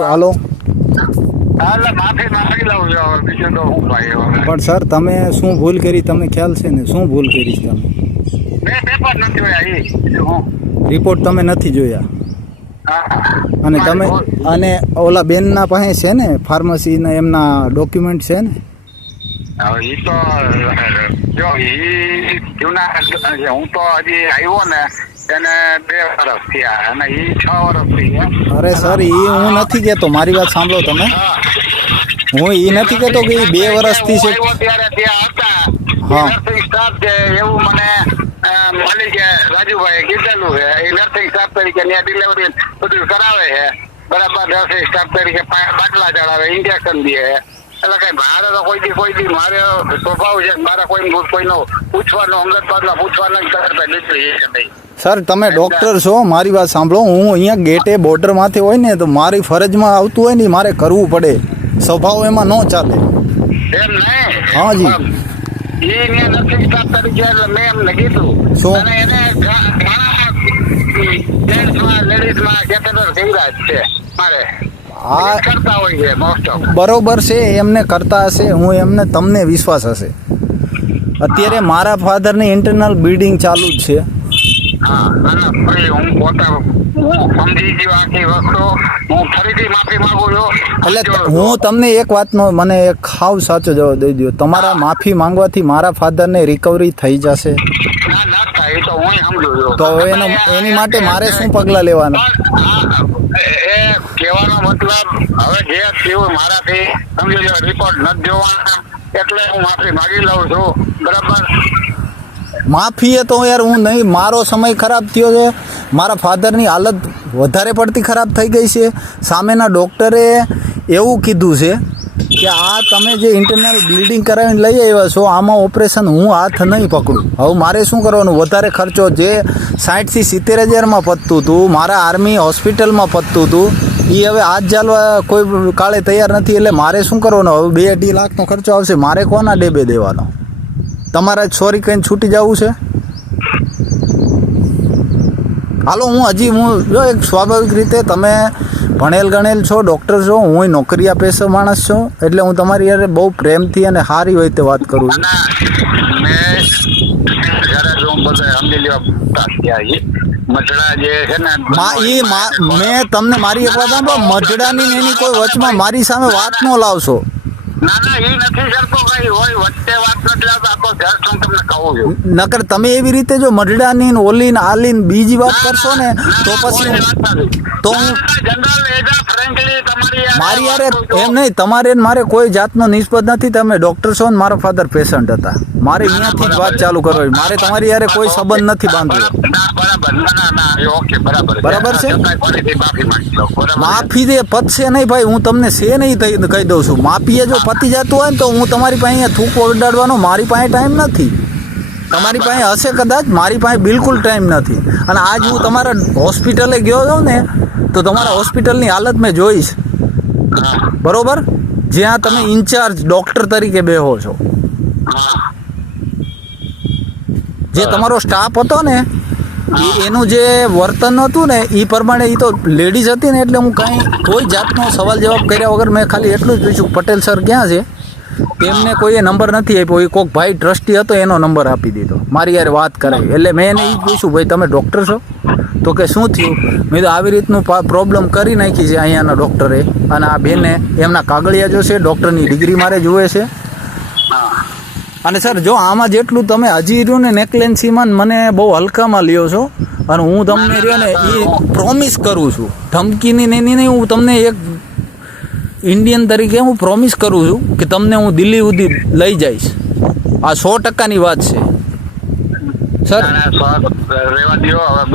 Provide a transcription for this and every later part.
હાલો પણ સર તમે શું ભૂલ કરી? તમને ખ્યાલ છે ને શું ભૂલ કરી છે તમે રિપોર્ટ તમે નથી જોયા? અને તમે અને ઓલા બેનના પાસે છે ને ફાર્મસીના એમના ડોક્યુમેન્ટ છે ને? હવે ઈ તો જો ઈ જૂના હું તો હજી આવ્યો ને એને બે વર્ષ થયા અને ઈ છ વર્ષ થઈ ગયા અરે સર એ હું નથી કહેતો મારી વાત સાંભળો તમે હા. હું એ નથી કહેતો કે એ બે વર્ષથી છે હું આવ્યો ત્યારે ત્યાં હતા હા. નર્સિંગ સ્ટાફ છે એવું મને અ, માલિકે રાજુભાઈ કીધેલું છે એ નર્સિંગ સ્ટાફ તરીકે ત્યાં ડિલિવરી બધું કરાવે છે બરાબર નર્સિંગ સ્ટાફ તરીકે પા- બાટલા ચડાવે ઇન્જેક્શન દે છે એટલે કઈ મારે તો કોઈ કોઈ દી મારે સ્વભાવ છે મારે કોઈ કોઈનો પૂછવાનો અંગત બાદમાં પૂછવાનો નીકળી છે નહીં સર તમે ડોક્ટર છો મારી વાત સાંભળો હું અહીંયા ગેટે બોર્ડરમાંથી હોય ને તો મારી ફરજમાં આવતું હોય ને મારે કરવું પડે. સ્વભાવ એમાં ન ચાલે. હા જી. લેડીઝમાં છે મારે. આ કરતા હોય છે મોસ્ટ ઓફ બરોબર છે એમને કરતા હશે હું એમને તમને વિશ્વાસ હશે. અત્યારે મારા ફાધરની ઇન્ટરનલ બિલ્ડિંગ ચાલુ જ છે. હા અને ફરી હું પોતે સમજી ગયો આખી વસ્તુ. હું ફરીથી માફી માંગુ છું. એટલે હું તમને એક વાતનો મને એક ખાવ સાચો જવાબ દઈ દો તમારા માફી માંગવાથી મારા ફાધરને રિકવરી થઈ જશે. ના ના થાય તો હું સમજુ છું. તો હવે એનો એની માટે મારે શું પગલાં લેવાના? એ કહેવાનો મતલબ હવે જે થયું મારાથી, સમજી રિપોર્ટ નથી જોવાના, એટલે હું માફી માગી લઉં છું, બરાબર? માફી એ તો યાર હું નહીં, મારો સમય ખરાબ થયો છે. મારા ફાધરની હાલત વધારે પડતી ખરાબ થઈ ગઈ છે. સામેના ડૉક્ટરે એવું કીધું છે કે આ તમે જે ઇન્ટરનલ બિલ્ડિંગ કરાવીને લઈ આવ્યા છો, આમાં ઓપરેશન હું હાથ નહીં પકડું. હવે મારે શું કરવાનું? વધારે ખર્ચો જે સાઠથી સિત્તેર હજારમાં પતતું હતું, મારા આર્મી હોસ્પિટલમાં પતતું હતું એ હવે હાથ ચાલવા કોઈ કાળે તૈયાર નથી, એટલે મારે શું કરવાનું? હવે બે અઢી લાખનો ખર્ચો આવશે. મારે કોના ડેબે દેવાનો? તમારે સોરી કહીને છૂટી જવું છે? હાલો, હું હજી, હું જો એક સ્વાભાવિક રીતે તમે ભણેલ ગણેલ છો ડૉક્ટર છો હું નોકરી આપે છે માણસ છું એટલે હું તમારી યારે બહુ પ્રેમથી અને સારી હોય તે વાત કરું છું. મેં તમને મારી એક વાત સાંભળો મજડાની એની કોઈ વચમાં મારી સામે વાત ન લાવશો. ના ના એ નથી કરતો કઈ હોય વચ્ચે વાત નકર તમે એવી રીતે જો મઢડાની ને ઓલી ને આલી ને બીજી વાત કરશો ને તો પછી તો હું- મારી યારે એમ નહીં તમારે મારે કોઈ જાતનો નિસ્બત નથી. તમે ડોક્ટર છો ને મારા ફાધર પેશન્ટ હતા. મારે અહીંયાથી જ વાત ચાલુ કરવી. મારે તમારી યારે કોઈ સંબંધ નથી બાંધવો. બરાબર, છે? માફી દે પતશે નહીં ભાઈ હું તમને શે નહીં થઈ- કહી દઉં છું. માફીએ જો પતી જતું હોય ને તો હું તમારી પાસે અહીંયા થૂકો ઓડાડવાનો મારી પાસે ટાઈમ નથી. તમારી પાસે હશે કદાચ મારી પાસે બિલકુલ ટાઈમ નથી. અને આજ હું તમારા હોસ્પિટલે ગયો છું ને તો તમારા હોસ્પિટલની હાલત મેં જોઈશ. બરોબર? જ્યાં તમે ઇન્ચાર્જ ડૉક્ટર તરીકે બેહો છો. જે તમારો સ્ટાફ હતો ને એનું જે વર્તન હતું ને એ પ્રમાણે એ તો લેડીઝ હતી ને, એટલે હું કાંઈ કોઈ જાતનો સવાલ જવાબ કર્યા વગર મેં ખાલી એટલું જ પૂછ્યું, પટેલ સર ક્યાં છે? તેમને કોઈએ નંબર નથી આપ્યો, એ કોઈક ભાઈ ટ્રસ્ટી હતો, એનો નંબર આપી દીધો. મારી યાર વાત કરાવી. એટલે મેં એને એ પૂછ્યું, ભાઈ, તમે ડૉક્ટર છો? તો કે, શું થયું? મેં તો આવી રીતનું પ્રોબ્લેમ કરી નાખી છે અહીંયાના ડૉક્ટરે અને આ બેને, એમના કાગળિયા જો છે ડૉક્ટરની ડિગ્રી મારે જુએ છે. અને સર, જો આમાં જેટલું તમે હજી રહ્યું ને નેકલેન્સીમાં મને બહુ હલકામાં લ્યો છો, અને હું તમને રહ્યો ને એ પ્રોમિસ કરું છું. ધમકીની નહીં નહીં, હું તમને એક ઇન્ડિયન તરીકે હું પ્રોમિસ કરું છું કે તમને હું દિલ્હી સુધી લઈ જઈશ. આ સો ટકાની વાત છે. સર? રહેવા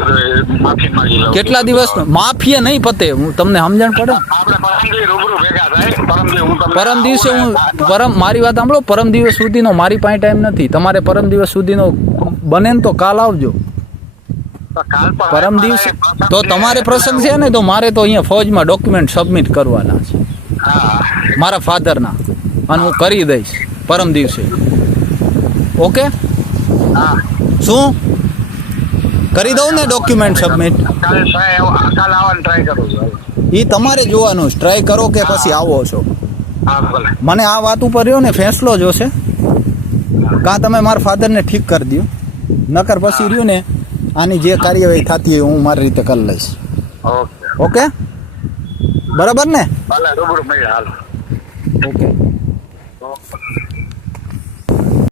હવે માફી માંગી લઉં કેટલા દિવસ માફીએ નહીં પતે. હું તમને સમજણ પડે? આપણે રૂબરૂ ભેગા થાય. પરમદી હું પરમ દિવસે હું પરમ મારી વાત સાંભળો. પરમ દિવસ સુધીનો મારી પાસે ટાઈમ નથી. તમારે પરમ દિવસ સુધીનો બને ને તો કાલ આવજો. પરમ દિવસે તો તમારે પ્રસંગ છે ને તો મારે તો અહીંયા ફૌજમાં ડોક્યુમેન્ટ સબમિટ કરવાના છે. હા. મારા ફાધરના અને હું કરી દઈશ પરમ દિવસે. ઓકે? હા. શું? કરી દઉં ને ડોક્યુમેન્ટ સબમિટ એ તમારે જોવાનું ટ્રાય કરો કે પછી આવો છો? મને આ વાત ઉપર રહ્યો ને ફેંસલો જોશે. કાં તમે મારા ફાધરને ઠીક કરી દો નકર પછી રહ્યું ને આની જે કાર્યવાહી થતી હોય હું મારી રીતે કરી લઈશ. ઓકે. બરાબર ને? ઓકે.